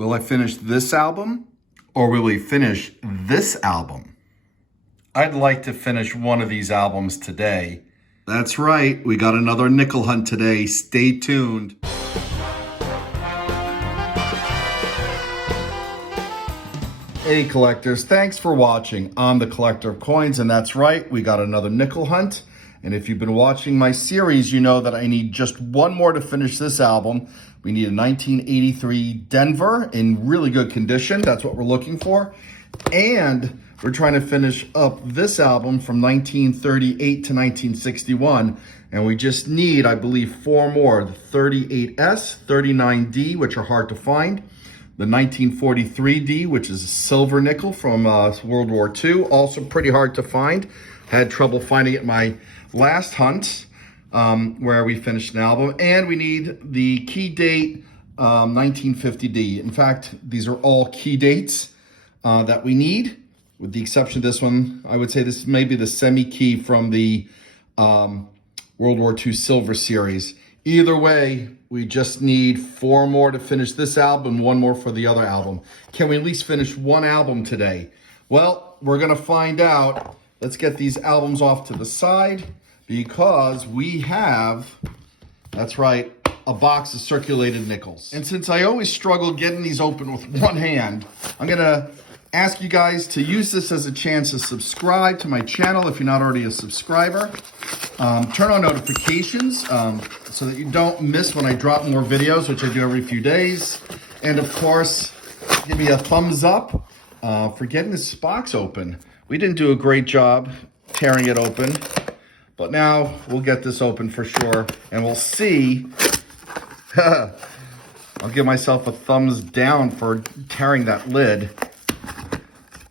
Will I finish this album or will we finish this album? I'd like to finish one of these albums today. That's right, we got another nickel hunt today. Stay tuned. Hey collectors, thanks for watching. I'm the Collector of Coins, and that's right, we got another nickel hunt. And if you've been watching my series, you know that I need just one more to finish this album. We need a 1983 Denver in really good condition. That's what we're looking for. And we're trying to finish up this album from 1938 to 1961. And we just need, I believe, four more. The 38S, 39D, which are hard to find. The 1943D, which is a silver nickel from World War II, also pretty hard to find. Had trouble finding it in my last hunt where we finished an album. And we need the key date 1950D. In fact, these are all key dates that we need, with the exception of this one. I would say this may be the semi-key from the World War II Silver Series. Either way, we just need four more to finish this album, one more for the other album. Can we at least finish one album today? Well, we're gonna find out. Let's get these albums off to the side because we have, that's right, a box of circulated nickels. And since I always struggle getting these open with one hand, I'm gonna ask you guys to use this as a chance to subscribe to my channel if you're not already a subscriber. Turn on notifications so that you don't miss when I drop more videos, which I do every few days. And of course, give me a thumbs up for getting this box open. We didn't do a great job tearing it open, but now we'll get this open for sure, and we'll see. I'll give myself a thumbs down for tearing that lid,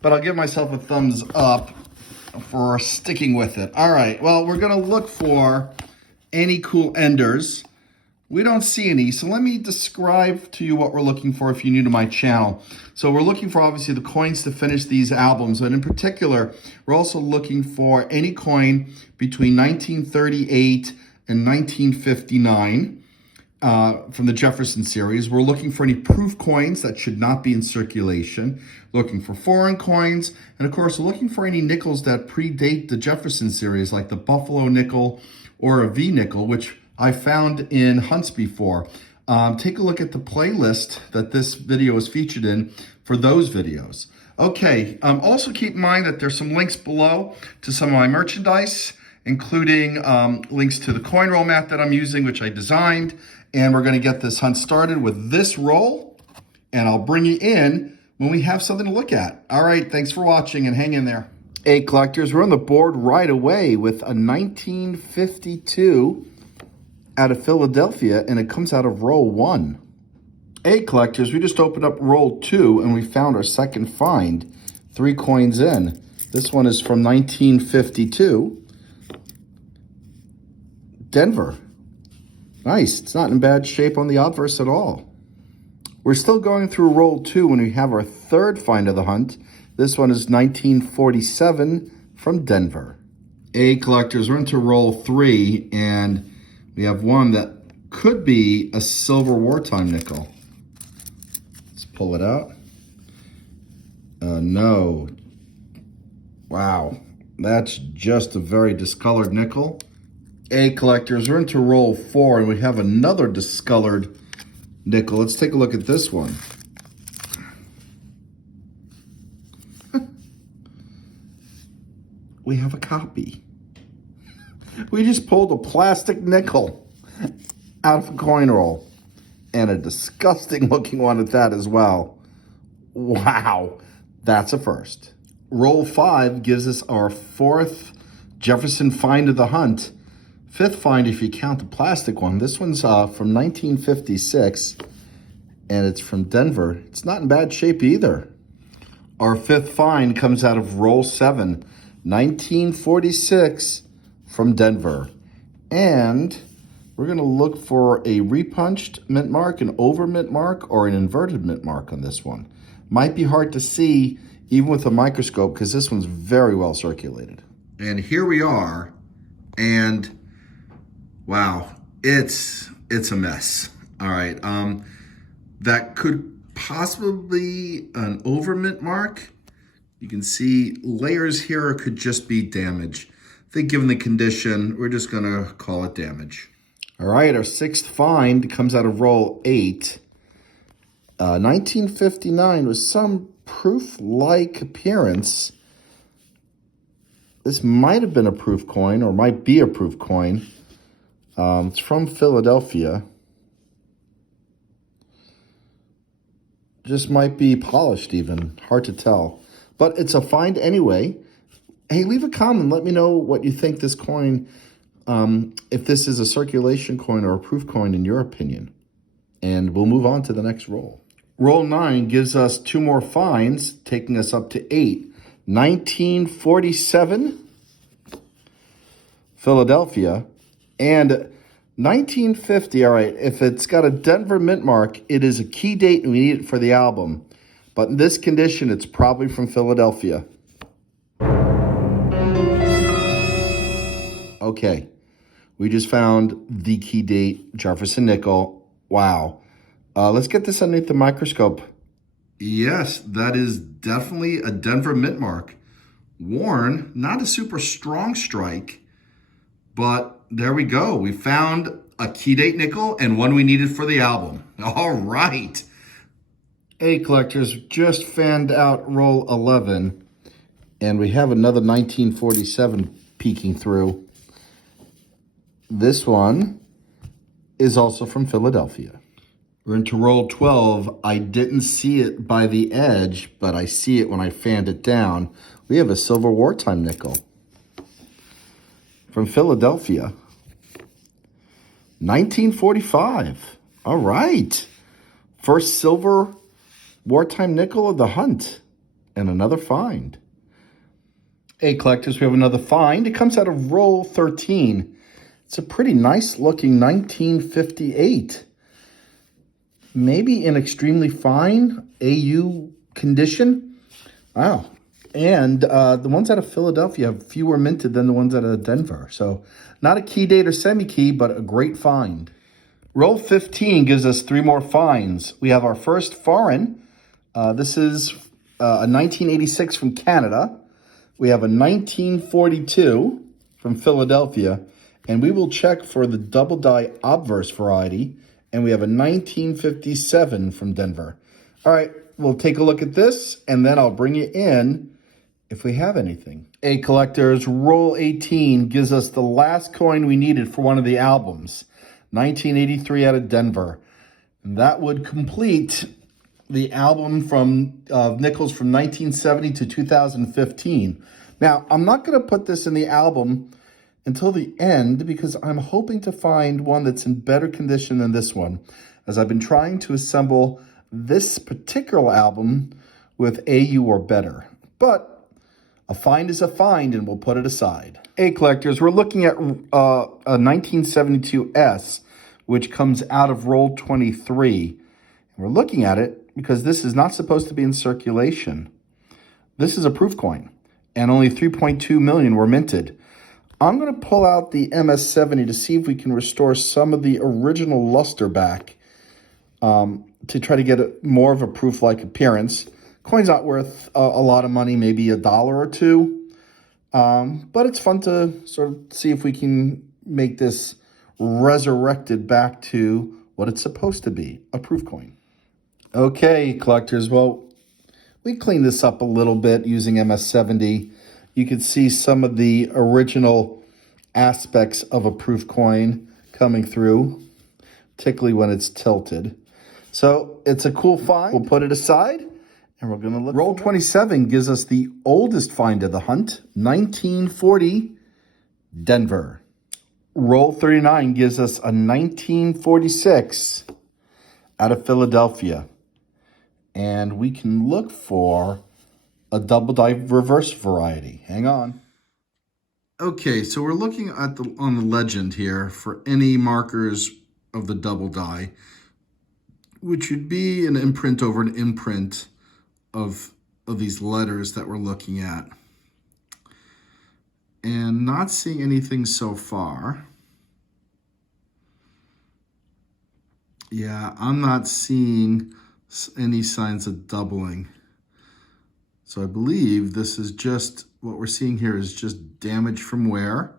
but I'll give myself a thumbs up for sticking with it. All right, well, we're gonna look for any cool enders. We don't see any, so let me describe to you what we're looking for if you're new to my channel. So we're looking for, obviously, the coins to finish these albums, and in particular, we're also looking for any coin between 1938 and 1959 from the Jefferson series. We're looking for any proof coins that should not be in circulation, looking for foreign coins, and of course, we're looking for any nickels that predate the Jefferson series, like the Buffalo nickel or a V nickel, which I found in hunts before. Take a look at the playlist that this video is featured in for those videos. Okay, also keep in mind that there's some links below to some of my merchandise, including links to the coin roll mat that I'm using, which I designed. And we're gonna get this hunt started with this roll, and I'll bring you in when we have something to look at. All right, thanks for watching and hang in there. Hey collectors, we're on the board right away with a 1952 out of Philadelphia, and it comes out of roll 1. Hey collectors, we just opened up roll 2 and we found our second find, 3 coins in. This one is from 1952, Denver. Nice, it's not in bad shape on the obverse at all. We're still going through roll 2 when we have our third find of the hunt. This one is 1947 from Denver. Hey collectors, we're into roll 3 and we have one that could be a silver wartime nickel. Let's pull it out. No. Wow, that's just a very discolored nickel. Hey collectors, we're into roll 4 and we have another discolored nickel. Let's take a look at this one. We have a copy. We just pulled a plastic nickel out of a coin roll, and a disgusting looking one at that as well. Wow, that's a first. Roll 5 gives us our 4th Jefferson find of the hunt. 5th find if you count the plastic one. This one's from 1956, and it's from Denver. It's not in bad shape either. Our 5th find comes out of roll 7, 1946 from Denver. And we're gonna look for a repunched mint mark, an over mint mark, or an inverted mint mark on this one. Might be hard to see even with a microscope because this one's very well circulated. And here we are, and wow, it's a mess. All right, that could possibly an overmint mark. You can see layers here could just be damage. I think given the condition, we're just gonna call it damage. All right, our sixth find comes out of roll 8. 1959 was some proof-like appearance. This might have been a proof coin or might be a proof coin. It's from Philadelphia. Just might be polished even, hard to tell. But it's a find anyway. Hey, leave a comment. Let me know what you think this coin, if this is a circulation coin or a proof coin in your opinion. And we'll move on to the next roll. Roll 9 gives us 2 more finds, taking us up to 8. 1947, Philadelphia, and 1950. All right, if it's got a Denver mint mark, it is a key date and we need it for the album. But in this condition, it's probably from Philadelphia. Okay, we just found the key date, Jefferson Nickel. Wow. Let's get this underneath the microscope. Yes, that is definitely a Denver mint mark. Worn, not a super strong strike, but there we go. We found a key date nickel and one we needed for the album. All right. Hey, collectors, just fanned out roll 11, and we have another 1947 peeking through. This one is also from Philadelphia. We're into roll 12. I didn't see it by the edge, but I see it when I fanned it down. We have a silver wartime nickel from Philadelphia. 1945. All right. First silver wartime nickel of the hunt. And another find. Hey, collectors, we have another find. It comes out of roll 13. It's a pretty nice looking 1958. Maybe in extremely fine AU condition. Wow. And the ones out of Philadelphia have fewer minted than the ones out of Denver. So not a key date or semi-key, but a great find. Roll 15 gives us 3 more finds. We have our first foreign. This is a 1986 from Canada. We have a 1942 from Philadelphia. And we will check for the double die obverse variety. And we have a 1957 from Denver. All right, we'll take a look at this, and then I'll bring you in if we have anything. Hey, collectors, roll 18 gives us the last coin we needed for one of the albums. 1983 out of Denver. And that would complete the album from Nichols from 1970 to 2015. Now, I'm not going to put this in the album until the end because I'm hoping to find one that's in better condition than this one, as I've been trying to assemble this particular album with AU or better. But a find is a find, and we'll put it aside. Hey, collectors, we're looking at a 1972S, which comes out of roll 23. We're looking at it because this is not supposed to be in circulation. This is a proof coin, and only 3.2 million were minted. I'm going to pull out the MS-70 to see if we can restore some of the original luster back to try to get more of a proof-like appearance. Coin's not worth a lot of money, maybe $1 or $2. But it's fun to sort of see if we can make this resurrected back to what it's supposed to be, a proof coin. Okay, collectors, well, we cleaned this up a little bit using MS-70. You can see some of the original aspects of a proof coin coming through, particularly when it's tilted. So it's a cool find. We'll put it aside, and we're going to look. Roll 27 gives us the oldest find of the hunt, 1940, Denver. Roll 39 gives us a 1946 out of Philadelphia. And we can look for a double die reverse variety. Hang on. Okay, so we're looking at on the legend here for any markers of the double die, which would be an imprint over an imprint of these letters that we're looking at. And not seeing anything so far. Yeah, I'm not seeing any signs of doubling. So I believe this is just, what we're seeing here is just damage from wear.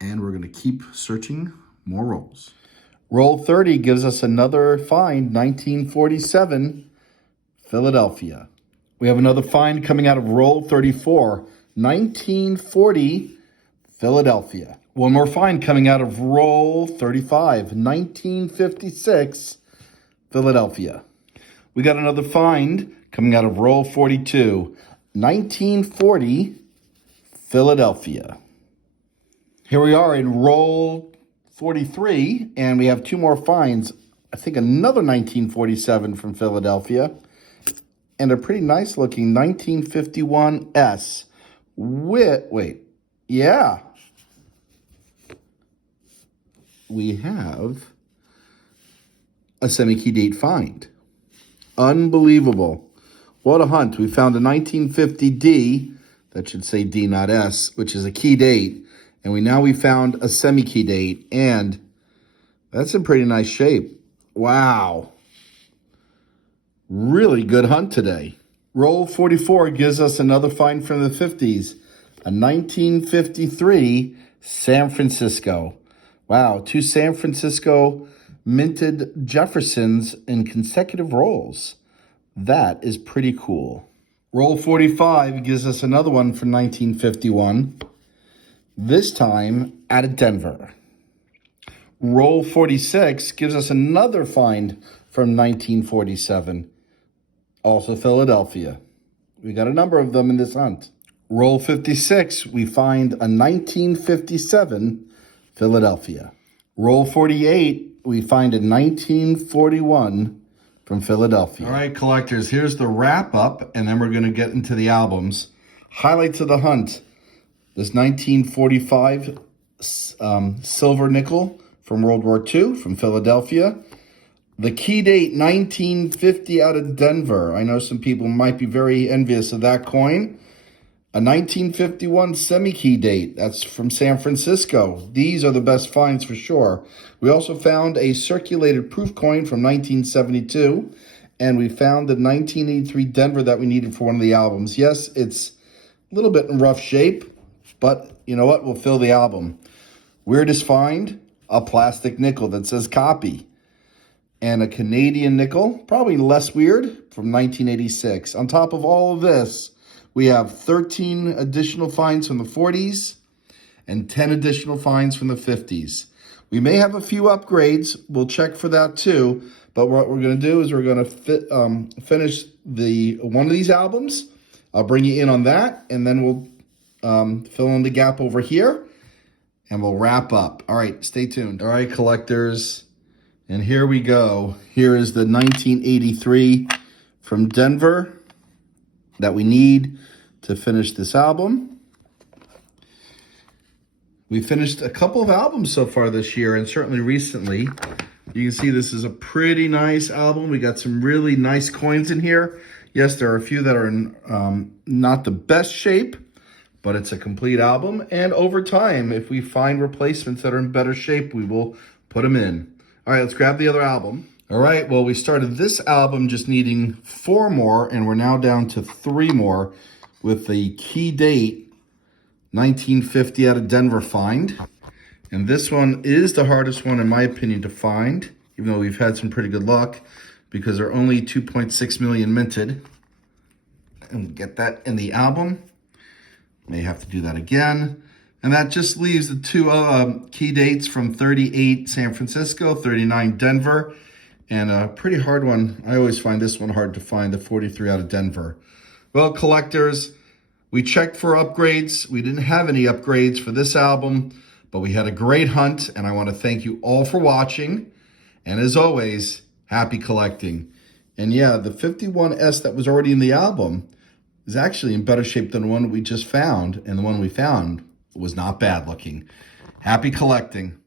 And we're going to keep searching more rolls. Roll 30 gives us another find, 1947, Philadelphia. We have another find coming out of roll 34, 1940, Philadelphia. One more find coming out of roll 35, 1956, Philadelphia. We got another find coming out of roll 42, 1940, Philadelphia. Here we are in roll 43, and we have two more finds. I think another 1947 from Philadelphia, and a pretty nice looking 1951 S. Yeah. We have a semi-key date find. Unbelievable. What a hunt. We found a 1950 D, that should say D, not S, which is a key date. And we found a semi-key date, and that's in pretty nice shape. Wow. Really good hunt today. Roll 44 gives us another find from the 50s, a 1953 San Francisco. Wow, two San Francisco minted Jeffersons in consecutive rolls. That is pretty cool. Roll 45 gives us another one from 1951. This time out of Denver. Roll 46 gives us another find from 1947, also Philadelphia. We got a number of them in this hunt. Roll 56, we find a 1957 Philadelphia. Roll 48, we find a 1941 from Philadelphia. All right, collectors, here's the wrap up, and then we're going to get into the albums. Highlights of the hunt. This 1945 silver nickel from World War II from Philadelphia. The key date 1950 out of Denver. I know some people might be very envious of that coin. A 1951 semi-key date. That's from San Francisco. These are the best finds for sure. We also found a circulated proof coin from 1972. And we found the 1983 Denver that we needed for one of the albums. Yes, it's a little bit in rough shape. But you know what? We'll fill the album. Weirdest find, a plastic nickel that says copy. And a Canadian nickel, probably less weird, from 1986. On top of all of this, we have 13 additional finds from the 40s and 10 additional finds from the 50s. We may have a few upgrades. We'll check for that too. But what we're going to do is we're going to finish one of these albums. I'll bring you in on that, and then we'll fill in the gap over here, and we'll wrap up. All right, stay tuned. All right, collectors, and here we go. Here is the 1983 from Denver that we need to finish this album. We finished a couple of albums so far this year, and certainly recently. You can see this is a pretty nice album. We got some really nice coins in here. Yes, there are a few that are in not the best shape, but it's a complete album. And over time, if we find replacements that are in better shape, we will put them in. All right, let's grab the other album. All right, well, we started this album just needing 4 more, and we're now down to 3 more with the key date 1950 out of Denver find. And this one is the hardest one, in my opinion, to find, even though we've had some pretty good luck, because they're only 2.6 million minted. And get that in the album. May have to do that again. And that just leaves the 2 key dates from 38 San Francisco, 39 Denver, and a pretty hard one. I always find this one hard to find, the 43 out of Denver. Well, collectors, we checked for upgrades. We didn't have any upgrades for this album, but we had a great hunt, and I want to thank you all for watching. And as always, happy collecting. And yeah, the 51S that was already in the album is actually in better shape than the one we just found, and the one we found was not bad looking. Happy collecting.